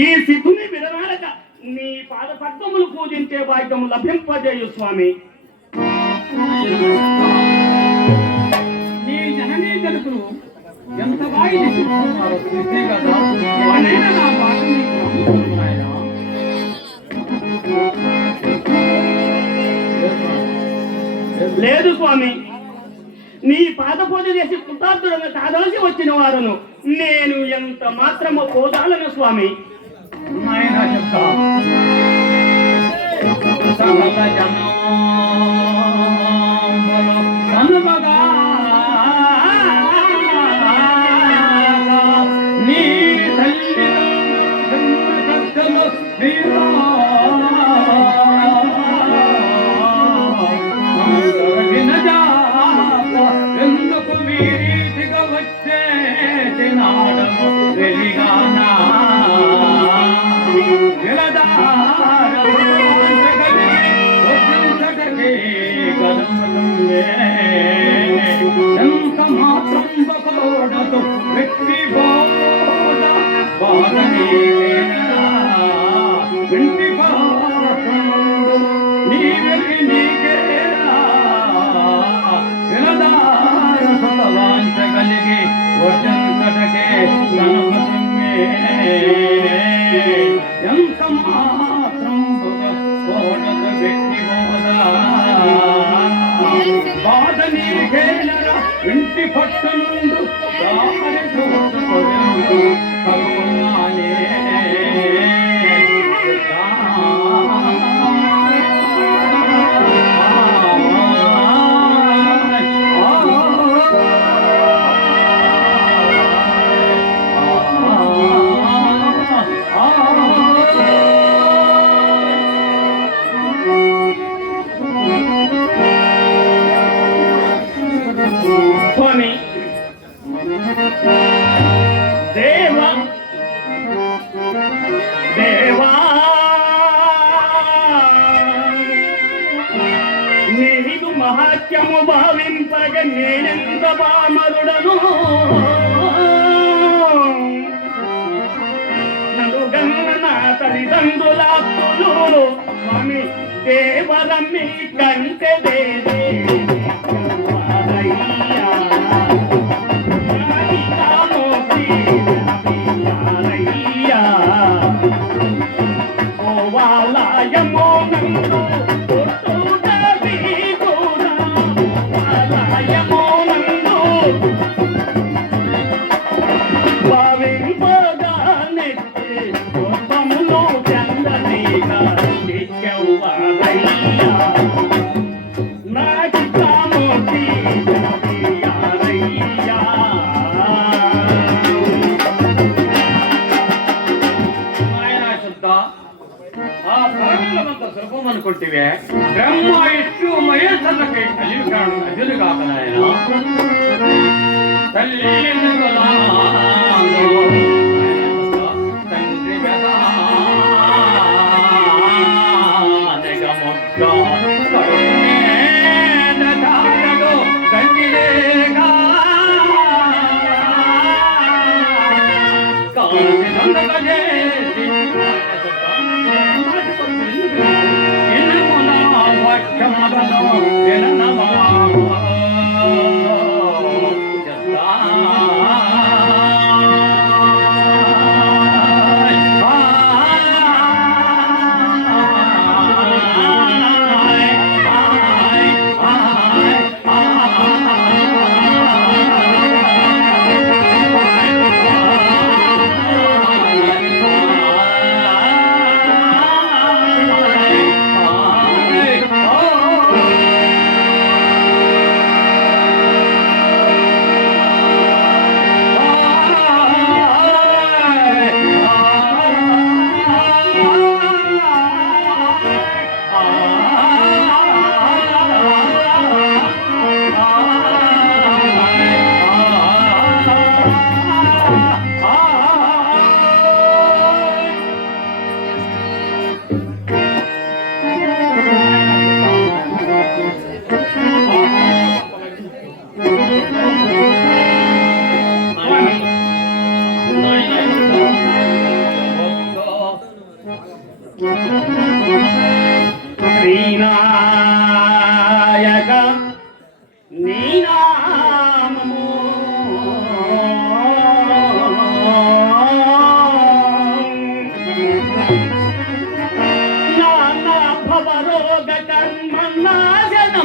ఈ సిద్ధుని విడనాడక నీ పాద పద్మములు పూజించే భాగ్యం లభింపజేయు స్వామి. ఈ జననీ జనుకును ఎంత లేదు స్వామి. నీ పాద పూజ చేసి కృతార్థులను కాదాల్సి వచ్చిన వారును నేను ఎంత మాత్రమో పోదాలను స్వామి. చెప్తా. బాధ నీరు కేళరా ఇంటి పట్టునుండు for me. శ్రీనాయక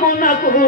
কামনা করো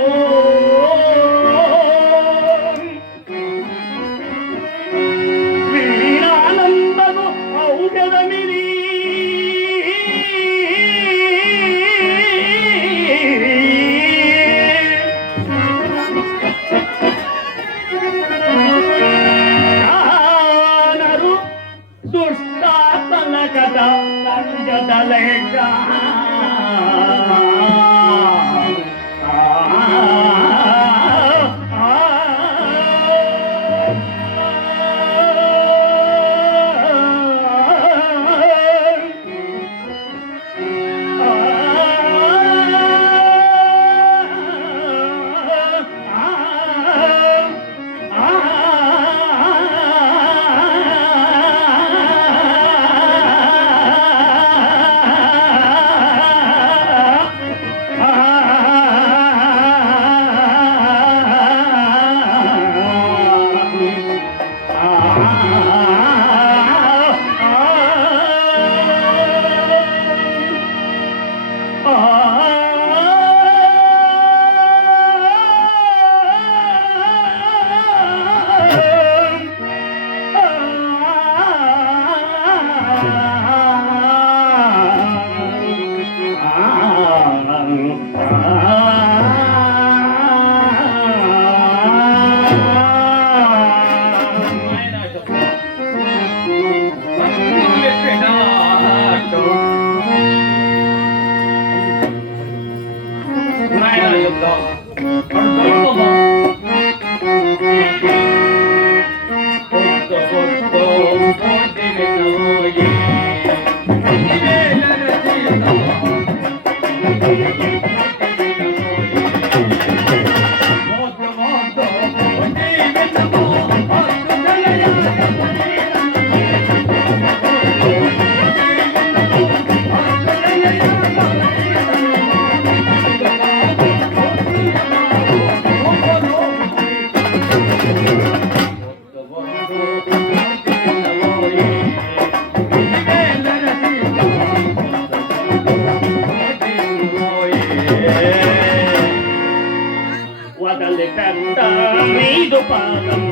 పాదములు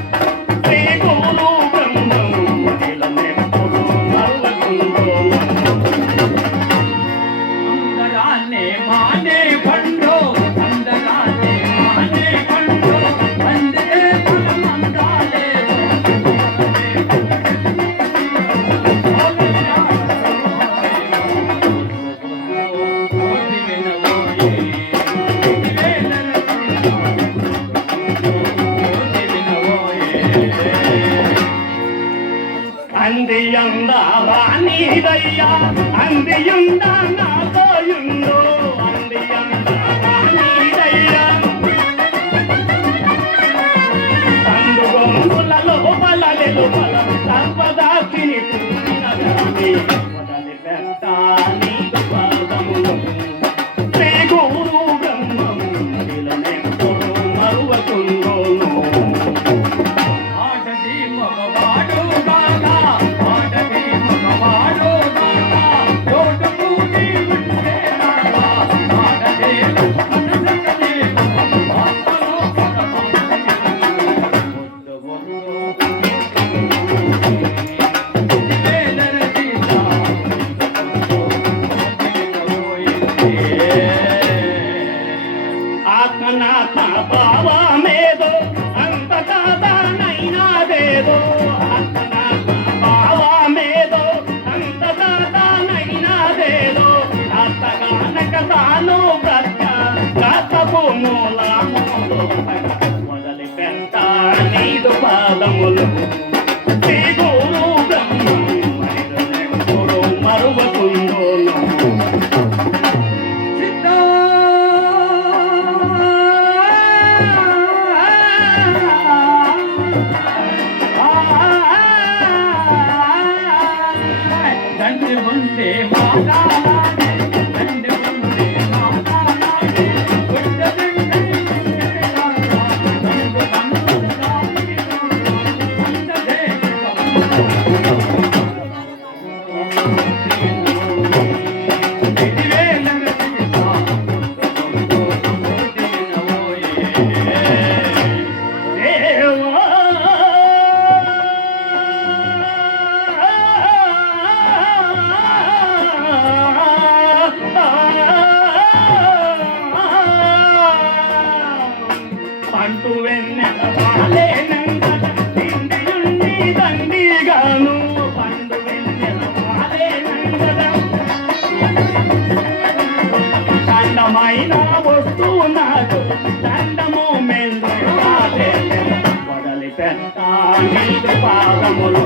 Thank you. పాదములు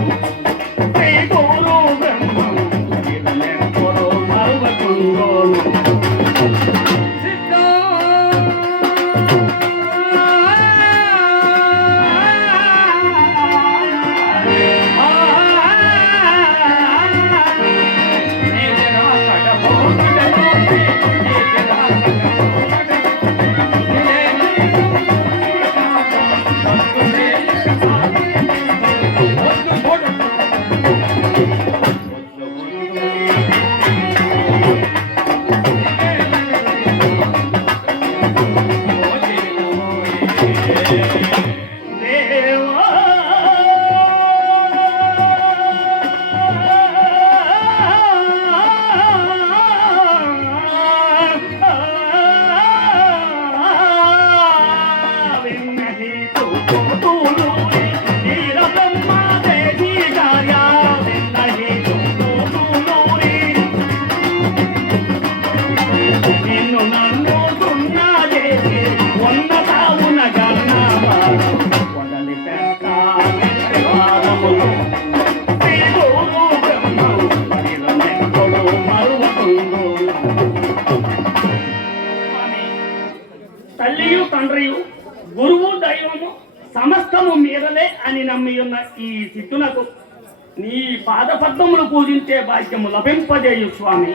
తండ్రియు గురువు దైవము సమస్తము మీదలే అని నమ్మి ఉన్న ఈ సిద్ధునకు నీ పాదపద్మములు పూజించే భాగ్యము లభింపజేయు స్వామి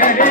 ಸಾಗರೇ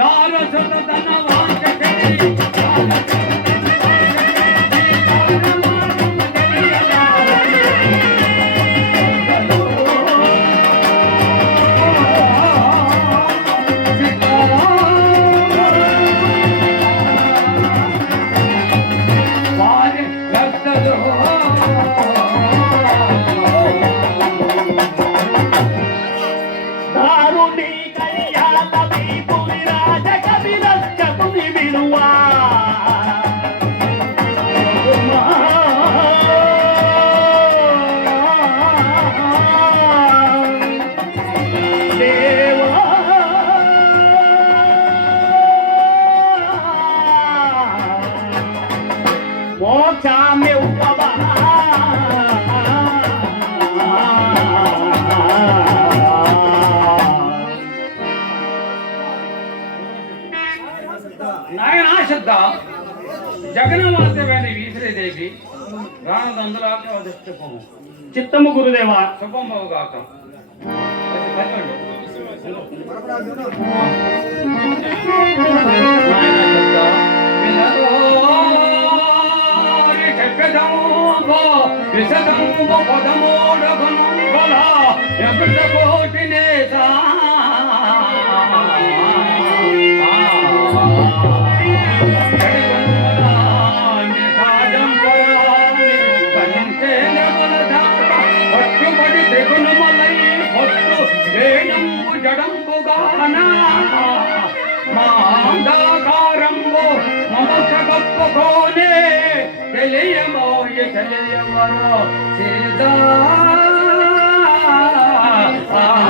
ದಾರ ಚಂದ್ರ ತನ್ನ ಮಾರ್ಗ మోక్షాన్ని ఉపవా నాయనా శుద్ధ జగన్మాతమైన వీసరేదేవి. రాణదందులాక వదిష్టపోము చిత్తము గురుదేవ. శుభం Ebrda ko kokone Geleye moye geleye maro Sirda Ah